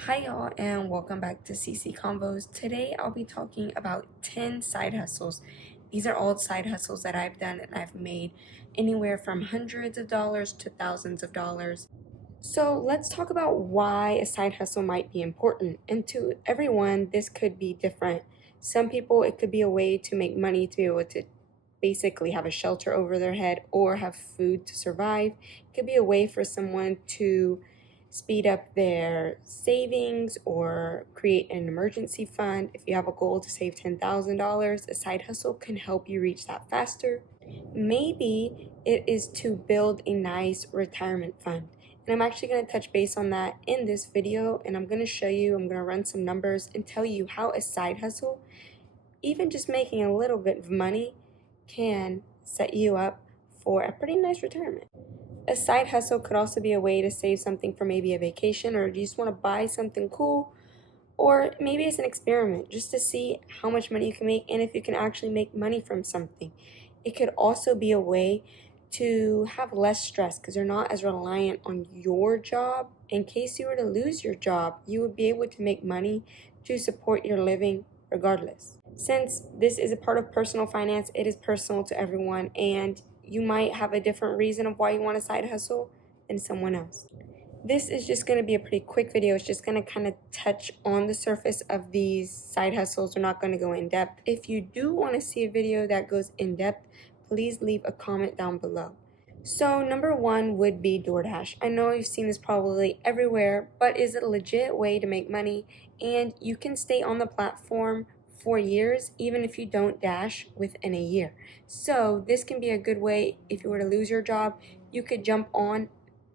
Hi y'all and welcome back to CC Convos. Today I'll be talking about 10 side hustles. These are all side hustles that I've done and I've made anywhere from hundreds of dollars to thousands of dollars. So let's talk about why a side hustle might be important. And to everyone, this could be different. Some people, it could be a way to make money to be able to basically have a shelter over their head or have food to survive. It could be a way for someone to speed up their savings or create an emergency fund. If you have a goal to save $10,000, a side hustle can help you reach that faster. Maybe it is to build a nice retirement fund. And I'm actually going to touch base on that in this video, and I'm going to show you, I'm going to run some numbers and tell you how a side hustle, even just making a little bit of money, can set you up for a pretty nice retirement. A side hustle could also be a way to save something for maybe a vacation, or you just want to buy something cool, or maybe it's an experiment just to see how much money you can make and if you can actually make money from something. It could also be a way to have less stress because you're not as reliant on your job. In case you were to lose your job, you would be able to make money to support your living regardless. Since this is a part of personal finance, it is personal to everyone, and you might have a different reason of why you want a side hustle than someone else. This is just going to be a pretty quick video. It's just going to kind of touch on the surface of these side hustles. We're not going to go in depth. If you do want to see a video that goes in depth, please leave a comment down below. So number one would be DoorDash. I know you've seen this probably everywhere, but is it a legit way to make money? And you can stay on the platform for years, even if you don't dash within a year. So this can be a good way. If you were to lose your job, you could jump on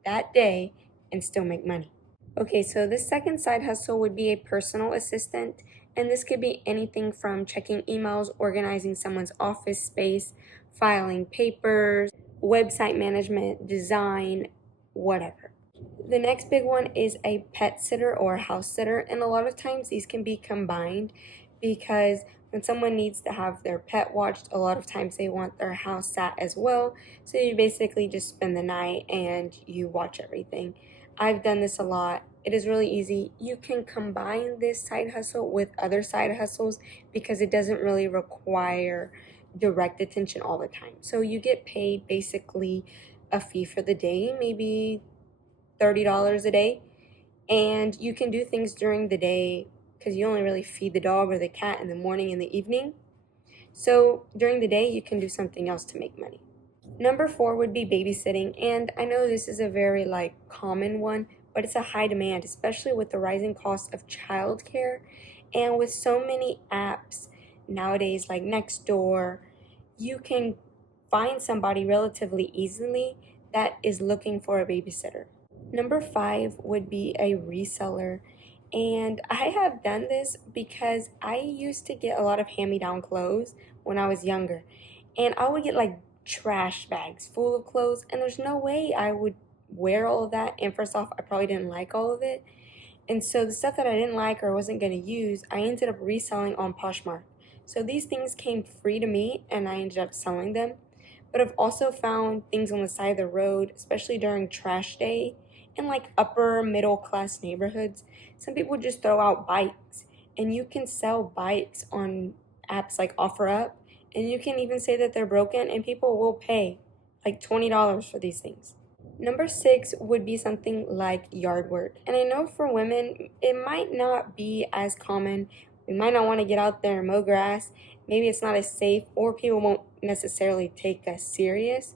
that day and still make money. Okay, so this second side hustle would be a personal assistant, and this could be anything from checking emails, organizing someone's office space, filing papers, website management, design, whatever. The next big one is a pet sitter or a house sitter, and a lot of times these can be combined because when someone needs to have their pet watched, a lot of times they want their house sat as well. So you basically just spend the night and you watch everything. I've done this a lot. It is really easy. You can combine this side hustle with other side hustles because it doesn't really require direct attention all the time. So you get paid basically a fee for the day, maybe $30 a day, and you can do things during the day because you only really feed the dog or the cat in the morning and the evening. So during the day, you can do something else to make money. Number four would be babysitting, and I know this is a very common one, but it's a high demand, especially with the rising cost of childcare and with so many apps nowadays like Nextdoor. You can find somebody relatively easily that is looking for a babysitter. Number five would be a reseller. And I have done this because I used to get a lot of hand-me-down clothes when I was younger. And I would get trash bags full of clothes, and there's no way I would wear all of that. And first off, I probably didn't like all of it. And so the stuff that I didn't like or wasn't going to use, I ended up reselling on Poshmark. So these things came free to me and I ended up selling them. But I've also found things on the side of the road, especially during trash day in upper middle class neighborhoods. Some people just throw out bikes, and you can sell bikes on apps like OfferUp, and you can even say that they're broken and people will pay like $20 for these things. Number six would be something like yard work. And I know for women, it might not be as common. We might not want to get out there and mow grass. Maybe it's not as safe, or people won't necessarily take us serious.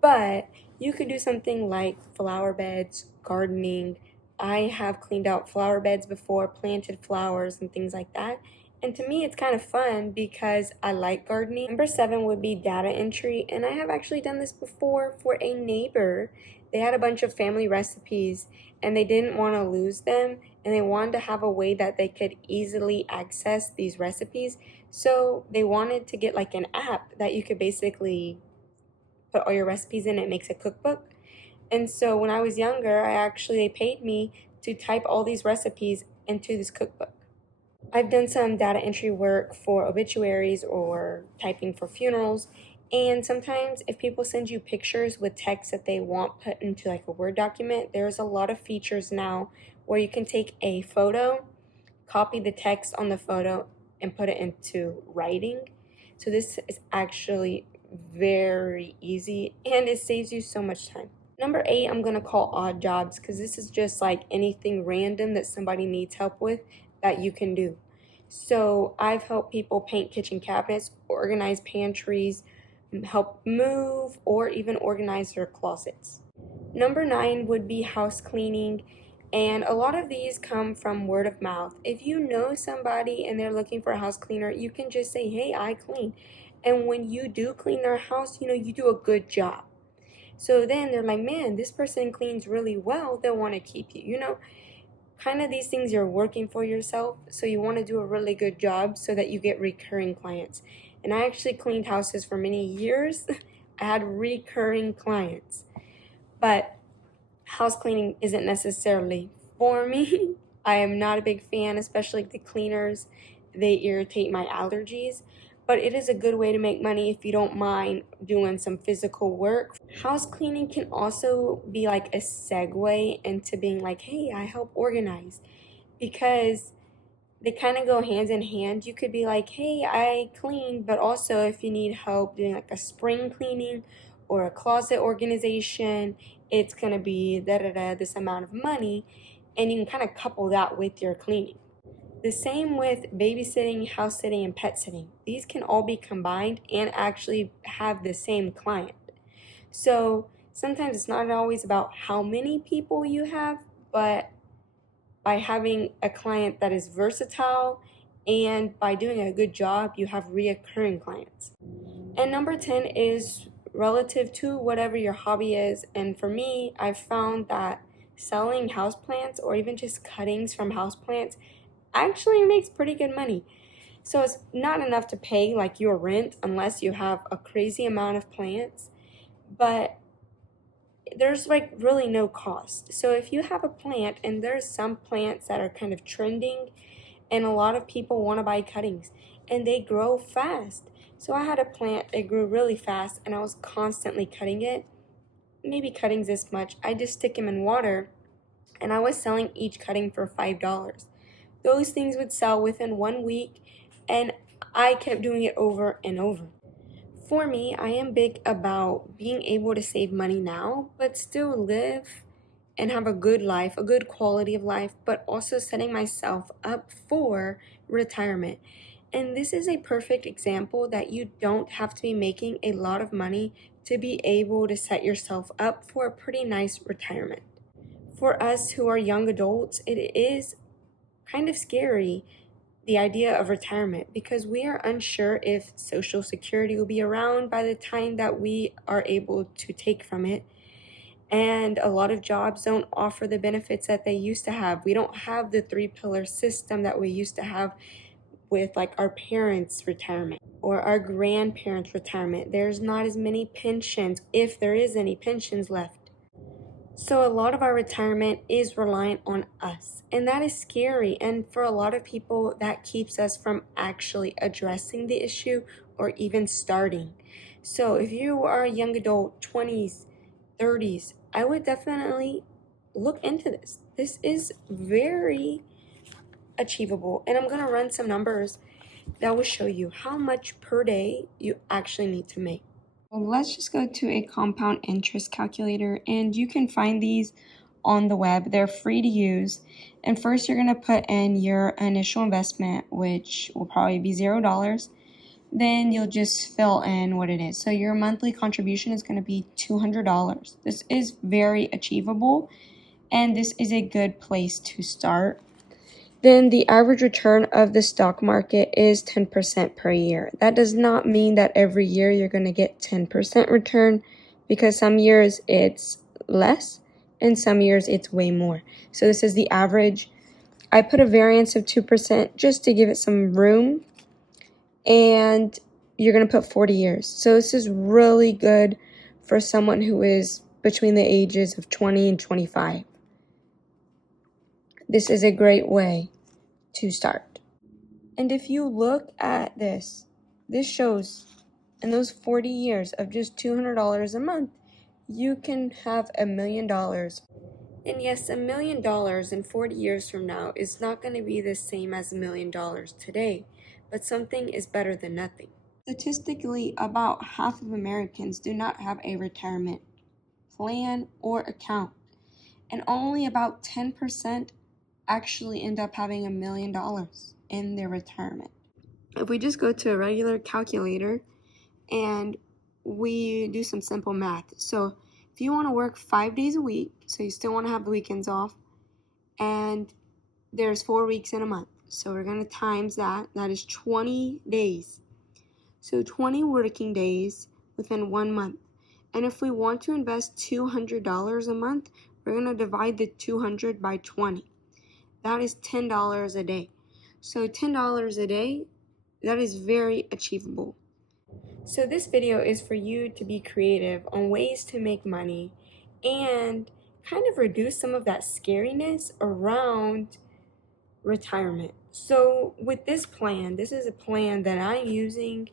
But you could do something like flower beds, gardening. I have cleaned out flower beds before, planted flowers and things like that. And to me, it's kind of fun because I like gardening. Number seven would be data entry. And I have actually done this before for a neighbor. They had a bunch of family recipes and they didn't want to lose them. And they wanted to have a way that they could easily access these recipes. So they wanted to get an app that you could basically put all your recipes in. It makes a cookbook. And so when I was younger, they paid me to type all these recipes into this cookbook. I've done some data entry work for obituaries or typing for funerals. And sometimes if people send you pictures with text that they want put into a Word document, there's a lot of features now where you can take a photo, copy the text on the photo, and put it into writing. So this is actually very easy and it saves you so much time. Number 8, I'm going to call odd jobs because this is just like anything random that somebody needs help with that you can do. So I've helped people paint kitchen cabinets, organize pantries, help move, or even organize their closets. Number 9 would be house cleaning, and a lot of these come from word of mouth. If you know somebody and they're looking for a house cleaner, you can just say, hey, I clean. And when you do clean their house, you do a good job. So then they're like, man, this person cleans really well. They'll want to keep you, kind of these things you're working for yourself. So you want to do a really good job so that you get recurring clients. And I actually cleaned houses for many years. I had recurring clients. But house cleaning isn't necessarily for me. I am not a big fan, especially the cleaners. They irritate my allergies. But it is a good way to make money if you don't mind doing some physical work. House cleaning can also be like a segue into being like, hey, I help organize, because they kind of go hand in hand. You could be like, hey, I clean, but also if you need help doing like a spring cleaning or a closet organization, it's going to be this amount of money, and you can kind of couple that with your cleaning. The same with babysitting, house sitting, and pet sitting. These can all be combined and actually have the same client. So sometimes it's not always about how many people you have, but by having a client that is versatile and by doing a good job, you have reoccurring clients. And number 10 is relative to whatever your hobby is. And for me, I've found that selling houseplants or even just cuttings from houseplants actually makes pretty good money. So it's not enough to pay like your rent unless you have a crazy amount of plants, but there's like really no cost. So if you have a plant, and there's some plants that are kind of trending and a lot of people want to buy cuttings and they grow fast. So I had a plant, it grew really fast and I was constantly cutting it. Maybe cuttings this much. I just stick them in water and I was selling each cutting for $5. Those things would sell within 1 week, and I kept doing it over and over. For me, I am big about being able to save money now, but still live and have a good life, a good quality of life, but also setting myself up for retirement. And this is a perfect example that you don't have to be making a lot of money to be able to set yourself up for a pretty nice retirement. For us who are young adults, it is kind of scary, the idea of retirement, because we are unsure if Social Security will be around by the time that we are able to take from it. And a lot of jobs don't offer the benefits that they used to have. We don't have the 3-pillar system that we used to have with like our parents' retirement or our grandparents' retirement. There's not as many pensions, if there is any pensions left. So a lot of our retirement is reliant on us, and that is scary. And for a lot of people, that keeps us from actually addressing the issue or even starting. So if you are a young adult, 20s, 30s, I would definitely look into this. This is very achievable, and I'm going to run some numbers that will show you how much per day you actually need to make. Well, let's just go to a compound interest calculator, and you can find these on the web. They're free to use. And first you're going to put in your initial investment, which will probably be $0. Then you'll just fill in what it is. So your monthly contribution is going to be $200. This is very achievable, and this is a good place to start. Then the average return of the stock market is 10% per year. That does not mean that every year you're going to get 10% return, because some years it's less and some years it's way more. So this is the average. I put a variance of 2% just to give it some room, and you're going to put 40 years. So this is really good for someone who is between the ages of 20 and 25. This is a great way to start. And if you look at this shows in those 40 years of just $200 a month, you can have $1 million. And yes, $1 million in 40 years from now is not going to be the same as $1 million today, but something is better than nothing. Statistically, about half of Americans do not have a retirement plan or account, and only about 10% actually end up having $1 million in their retirement. If we just go to a regular calculator and we do some simple math. So if you want to work 5 days a week, so you still want to have the weekends off, and there's 4 weeks in a month. So we're going to times that. That is 20 days. So 20 working days within 1 month. And if we want to invest $200 a month, we're going to divide the 200 by 20. That is $10 a day. So $10 a day, that is very achievable. So this video is for you to be creative on ways to make money and kind of reduce some of that scariness around retirement. So with this plan, this is a plan that I'm using,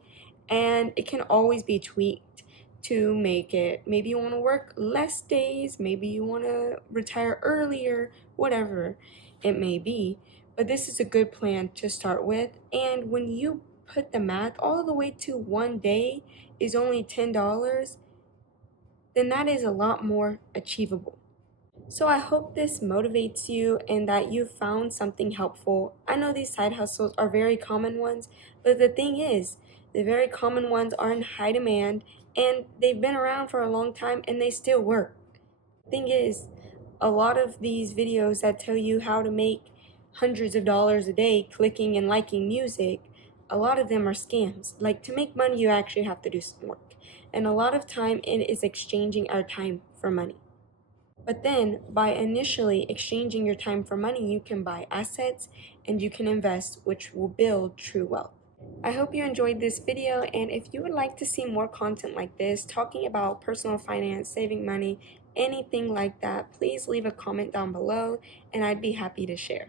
and it can always be tweaked to make it, maybe you want to work less days, maybe you want to retire earlier, whatever it may be. But this is a good plan to start with, and when you put the math all the way to 1 day is only $10, then that is a lot more achievable. So I hope this motivates you and that you found something helpful. I know these side hustles are very common ones, but the thing is, the very common ones are in high demand and they've been around for a long time and they still work. Thing is, a lot of these videos that tell you how to make hundreds of dollars a day clicking and liking music, a lot of them are scams. Like, to make money, you actually have to do some work. And a lot of time it is exchanging our time for money. But then, by initially exchanging your time for money, you can buy assets and you can invest, which will build true wealth. I hope you enjoyed this video, and if you would like to see more content like this, talking about personal finance, saving money, anything like that, please leave a comment down below, and I'd be happy to share.